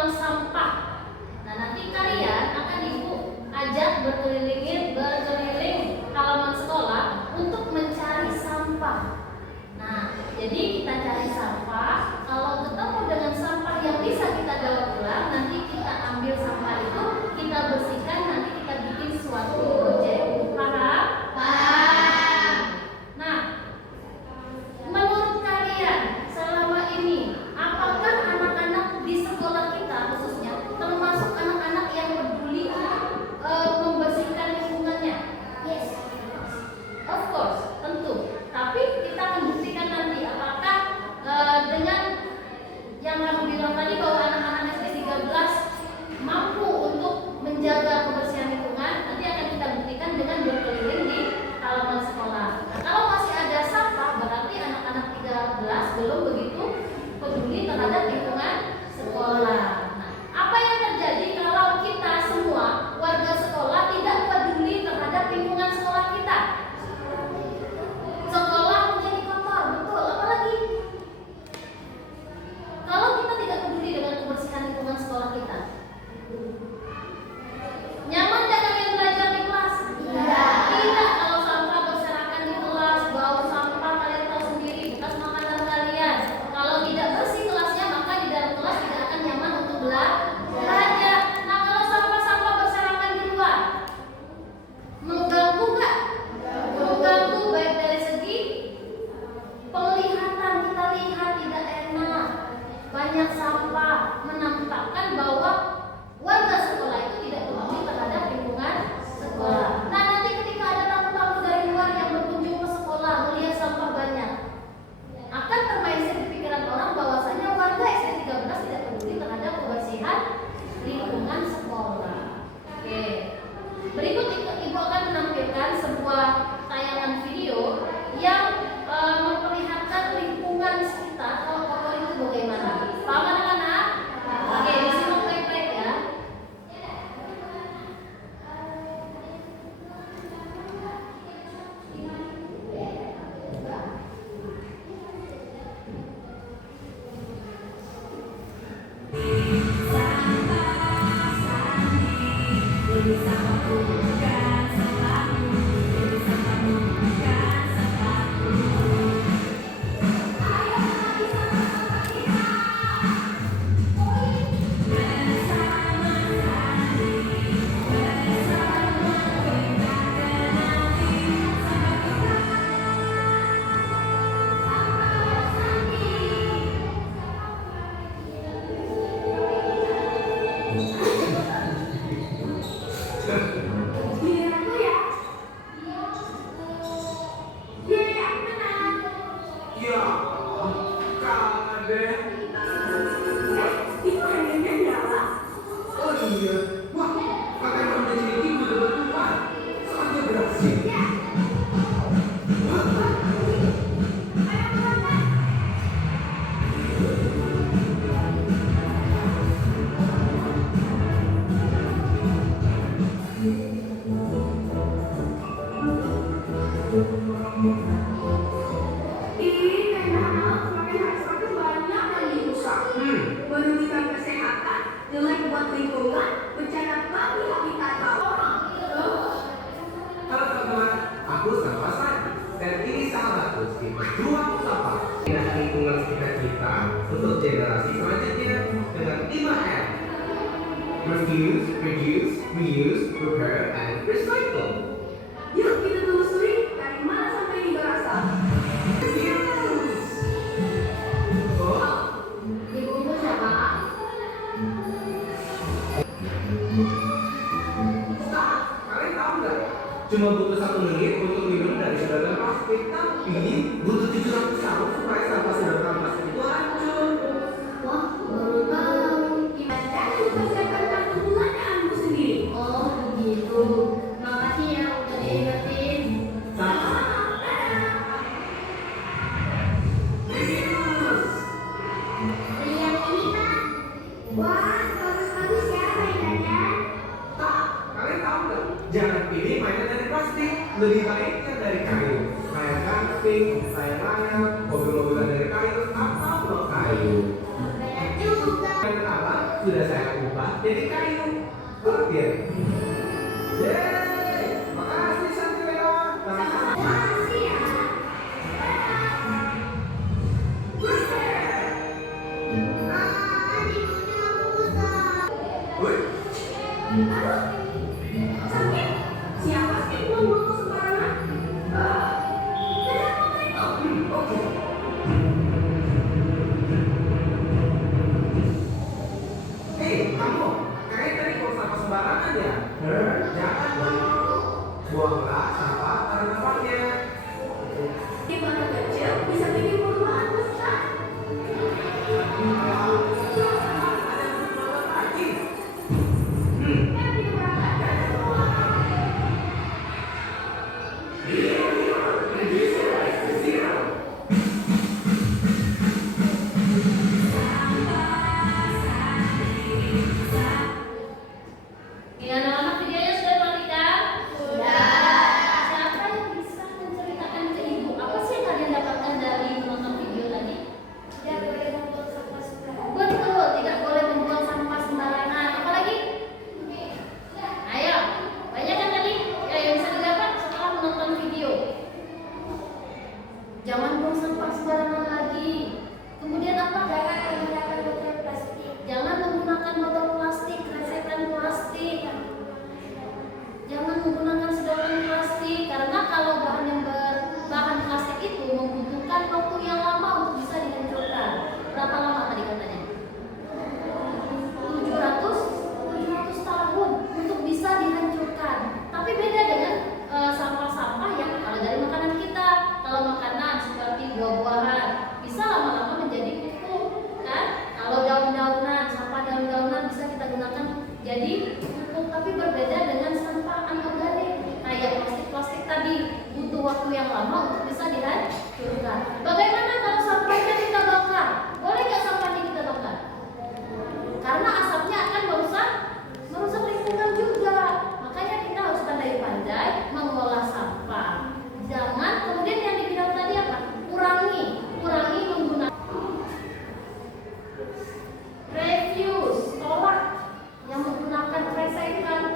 ruang sampah. Nah, nanti kalian akan Ibu ajak berkeliling halaman sekolah untuk mencari sampah. Nah, jadi kita cari sampah. Kalau ketemu dengan sampah yang bisa kita daur ulang, nanti kita ambil sampah itu, kita bersihkan, nanti kita bikin suatu proyek. Paham? Paham. Nah, menurut kalian selama ini, apakah anak-anak di sekolah kita khususnya termasuk anak-anak yang peduli membersihkan lingkungannya? Yes. Of course, tentu. Tapi kita akan buktikan nanti apakah dengan yang kamu bilang tadi bahwa anak-anak SD 13 mampu untuk menjaga kebersihan lingkungan, nanti akan kita buktikan dengan berkeliling di halaman sekolah. Nah, kalau masih ada sampah, berarti anak-anak 13 belum begitu peduli terhadap lingkungan sekolah. Nah, apa yang terjadi kalau kita semua warga sekolah tidak peduli terhadap lingkungan sekolah kita? Sekolah menjadi kotor, betul. Apalagi kalau kita tidak peduli dengan kebersihan lingkungan sekolah kita. Nyaman gak kalian belajar di kelas? Tidak. Tidak. Kalau sampah berserakan di kelas, bau sampah kalian tahu sendiri, bekas makanan kalian. Kalau tidak bersih kelasnya, maka di dalam kelas tidak akan nyaman untuk belajar. Nah, kalau sampah-sampah berserakan di luar, mengganggu nggak? Mengganggu baik dari segi penglihatan, kita lihat tidak enak, banyak sampah, menampakkan bahwa warga sekolah itu tidak peduli terhadap lingkungan sekolah. Nah, nanti ketika ada tamu-tamu dari luar yang berkunjung ke sekolah melihat sampah banyak, akan termainsir di pikiran orang bahwasanya warga SD 13 tidak peduli terhadap kebersihan lingkungan sekolah. Oke. Berikut Ibu akan menampilkan sebuah tayangan video yang memperlihatkan lingkungan sekitar kalau kotor itu bagaimana. Paham anak-anak? Oke, disimak baik-baik ya. Giliranku ya? Yeay, aku menang. Ya, kalah deh. Itu hadiahnya berapa? Oh iya, wah, pakai manda jadi udah berubah. Soalnya berhasil. Ya. Ayo berangkat. Ih, enak. Semakin hari semakin banyak yang dirusak. Merugikan kesehatan, jelek buat lingkungan, bencana bagi habitat laut. Halo teman-teman, aku Sampah Sandi dan ini sahabatku si pejuang sampah. Ingat lingkungan sekitar kita untuk generasi selanjutnya dengan 5M. Refuse, reduce, reuse, repair, and recycle. Yuk kita telusuri dari mana sampai ini berasal. Reuse. Oh, Ibumu siapa? stop. Kalian tahu nggak? Cuma butuh 1 menit untuk minum dari sedotan plastik, tapi butuh 700 tahun supaya sampah sedotan plastik itu hancur. Wah, baru tahu. Gimana cara mempersiapkan kartu bulannya Ambu sendiri? Oh, begitu. Makasih ya udah diingetin. Reuse. Yang ini, Pak. Wah, bagus-bagus ya mainannya. Kalian tahu nggak? Jangan pilih mainan dari plastik, lebih baik yang dari kayu. Kayak kambing, kayak layar, mobil-mobilan dari kayu, atau blok kayu. Benar juga. Dan apa? sudah saya ubah jadi kayu. Oke. Yeay, makasih Santiago. Sama-sama. Makasih ya. Woi, Sakit? Siapa sih yang buang-buang sembarangan? Kenapa itu? oke. Hei, kamu, kayaknya tadi buang sampah sembarangan ya? Jangan dong. Buanglah sampah pada tempatnya. Di mana kecil bisa bikin perubahan besar. Ada perubahan lagi. Kan di mana ada semua. Ya, anak-anak videonya sudah dimatikan? Sudah. Siapa yang bisa menceritakan ke ibu apa sih yang kalian dapatkan dari menonton video tadi? Tidak boleh membuang sampah sembarangan. Betul, tidak boleh membuang sampah sembarangan. Apalagi? Ayo, banyak kan tadi yang bisa didapat setelah menonton video. Jangan buang sampah sembarangan lagi. Kemudian apa? Jangan menggunakan botol plastik. Jangan menggunakan botol plastik, kresek plastik. Jangan menggunakan sedotan plastik karena kalau bahan yang berbahan plastik itu membutuhkan waktu yang lama untuk bisa dihancurkan. Berapa lama tadi katanya? 700 tahun untuk bisa dihancurkan. Tapi beda dengan sampah-sampah yang kalau dari makanan kita. Kalau makanan seperti buah-buahan bisa lama-lama menjadi pupuk, kan? Kalau daun-daunan, sampah daun-daunan bisa kita gunakan jadi pupuk. Tapi berbeda dengan sampah anorganik kayak plastik-plastik tadi, butuh waktu yang lama untuk bisa dihancurkan. Bagaimana kalau sampahnya kita bakar? Boleh nggak sampahnya kita bakar? Karena asapnya akan merusak lingkungan juga. Makanya kita harus pandai-pandai mengolah sampah. Jangan kemudian yang dibilang tadi apa? Kurangi menggunakan refuse, tolak yang menggunakan recycling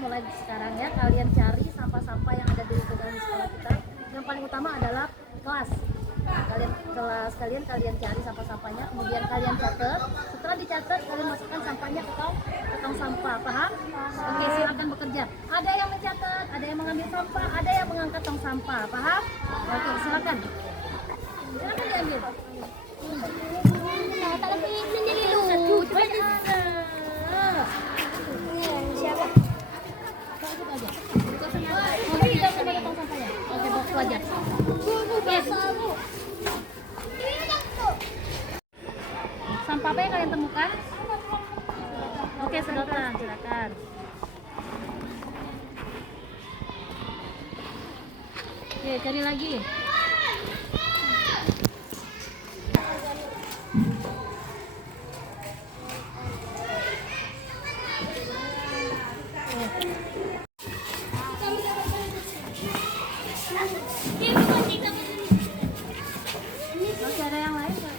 mulai sekarang ya, kalian cari sampah-sampah yang ada di lingkungan sekolah kita. Yang paling utama adalah kelas. Kalian cari sampah-sampahnya, kemudian kalian catat. Setelah dicatat, kalian masukkan sampahnya ke tong sampah, paham? Oke, silakan bekerja. Ada yang mencatat, ada yang mengambil sampah, ada yang mengangkat tong sampah, paham? Oke, silakan. Silakan diambil. Kalau menjadi lucu, siapa? Masuk aja. Oke, tidak usah pakai tong sampahnya. Oke, bawa itu aja. Sampah apa yang kalian temukan? Oke, sedotan, silakan. Oke, cari lagi. Masih ada yang lain nggak?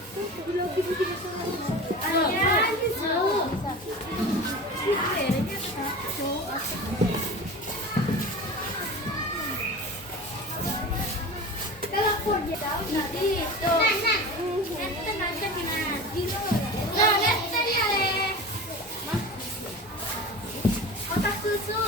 Kotak susu.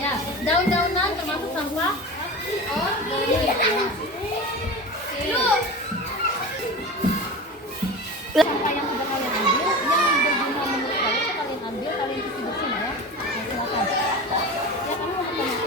Ya, daun-daunan termasuk sampah. Sampah yang sudah kalian ambil, yang berguna menurut kalian, kalian ambil, kalian isi di sini ya. Nah, silakan. Ya, kamu mau kemana?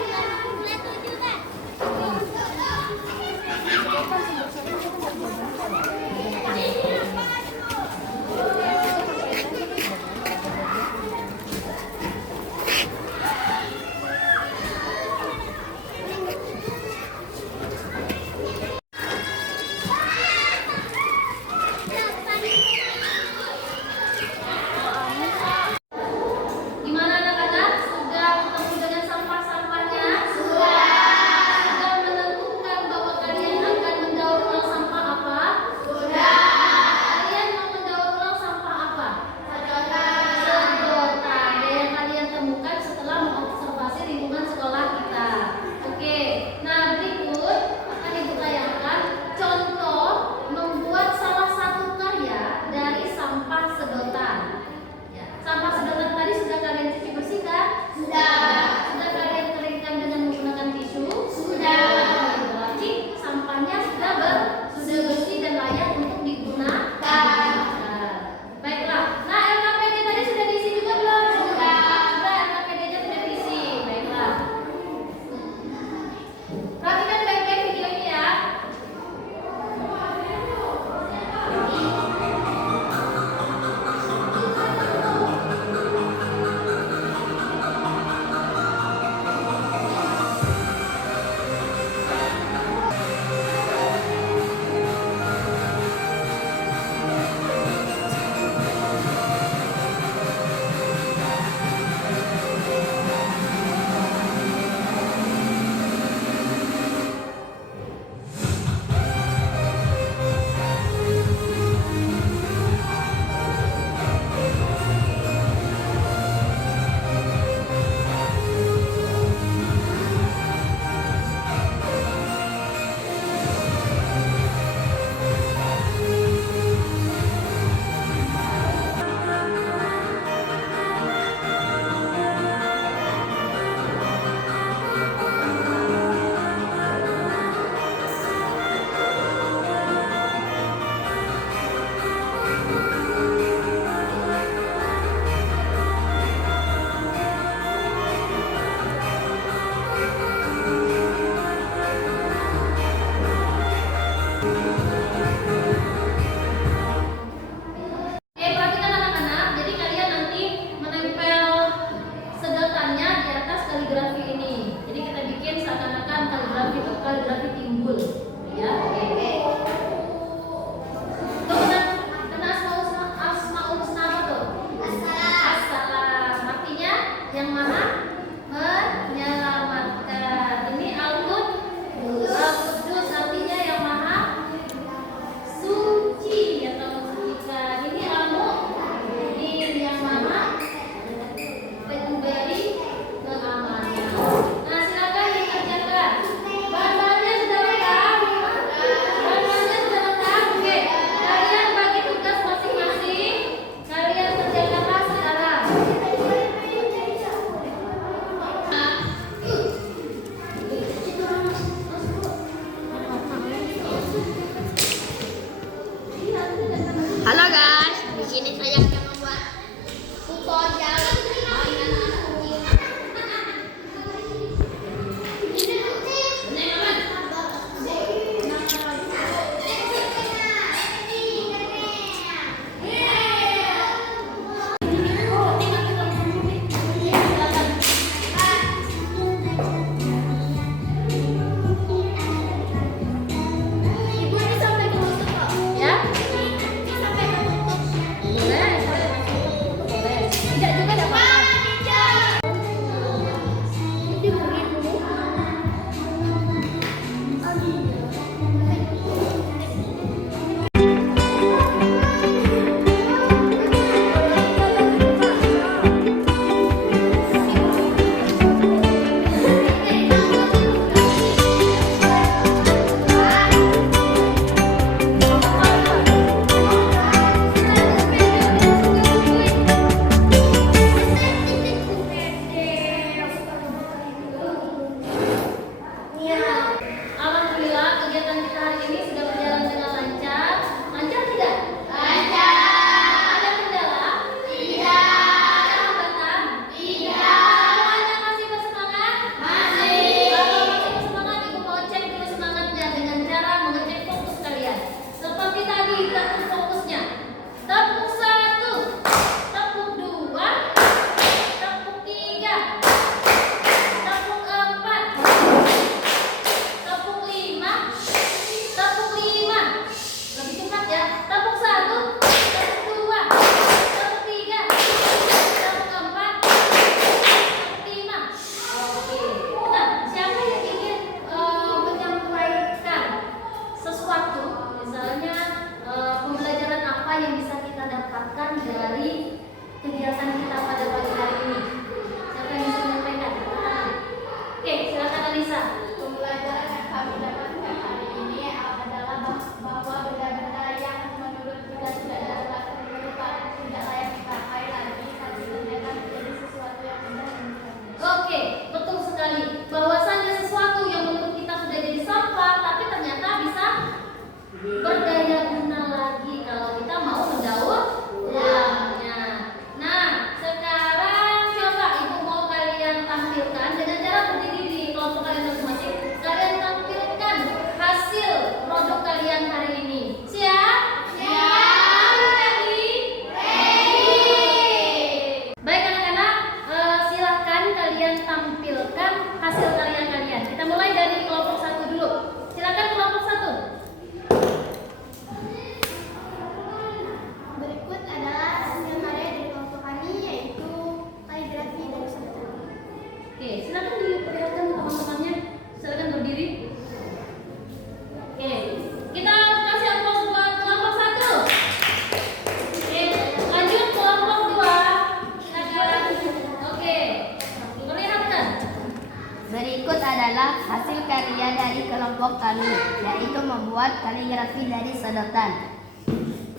kelompok kami, yaitu membuat kaligrafi dari sedotan.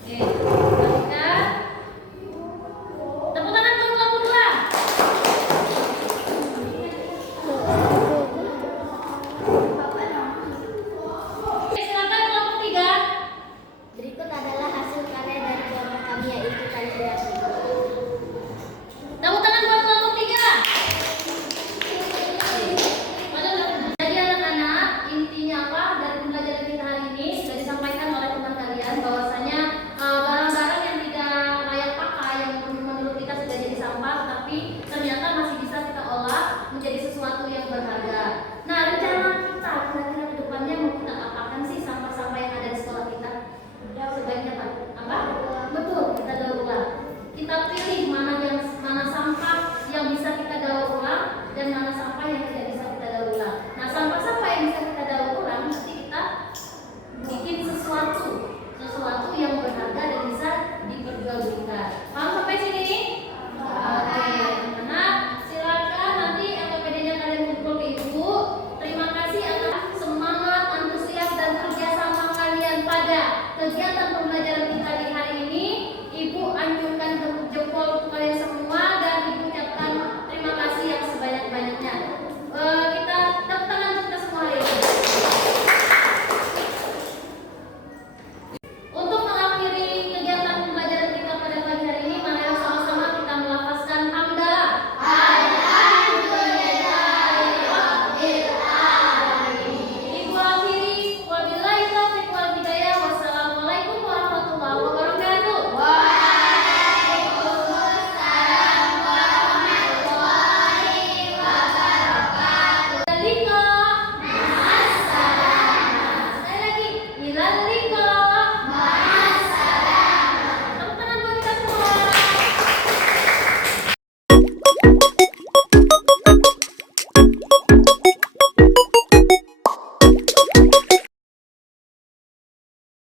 Oke, lanjutkan. Tepuk tangan untuk kelompok 2. Oke, silakan kelompok 3. Berikut adalah hasil karya dari kelompok kami yaitu kaligrafi. Tepuk tangan buat kelompok 3. Jadi anak-anak, intinya apa dari pembelajaran kita hari ini sudah disampaikan oleh teman kalian bahwasanya barang-barang yang tidak layak pakai yang menurut kita sudah jadi sampah tapi ternyata masih bisa kita olah menjadi sesuatu yang berharga. Nah, rencana kita kira-kira ke depannya mau kita apakan sih sampah-sampah yang ada di sekolah kita? Sebaiknya apa? Betul, kita daur ulang. Kita pilih mana sampah yang bisa kita daur ulang dan mana sampah yang tidak bisa kita daur ulang. Nah, sampah-sampah yang bisa kita daur ulang nanti kita bikin sesuatu yang berharga dan bisa diperjualbelikan. Paham sampai sini? Oke, anak-anak, silakan nanti LPPD-nya kalian kumpul ke ibu. Terima kasih atas semangat, antusias dan kerjasama kalian pada kegiatan pembelajaran kita di hari ini. Ibu anjurkan jempol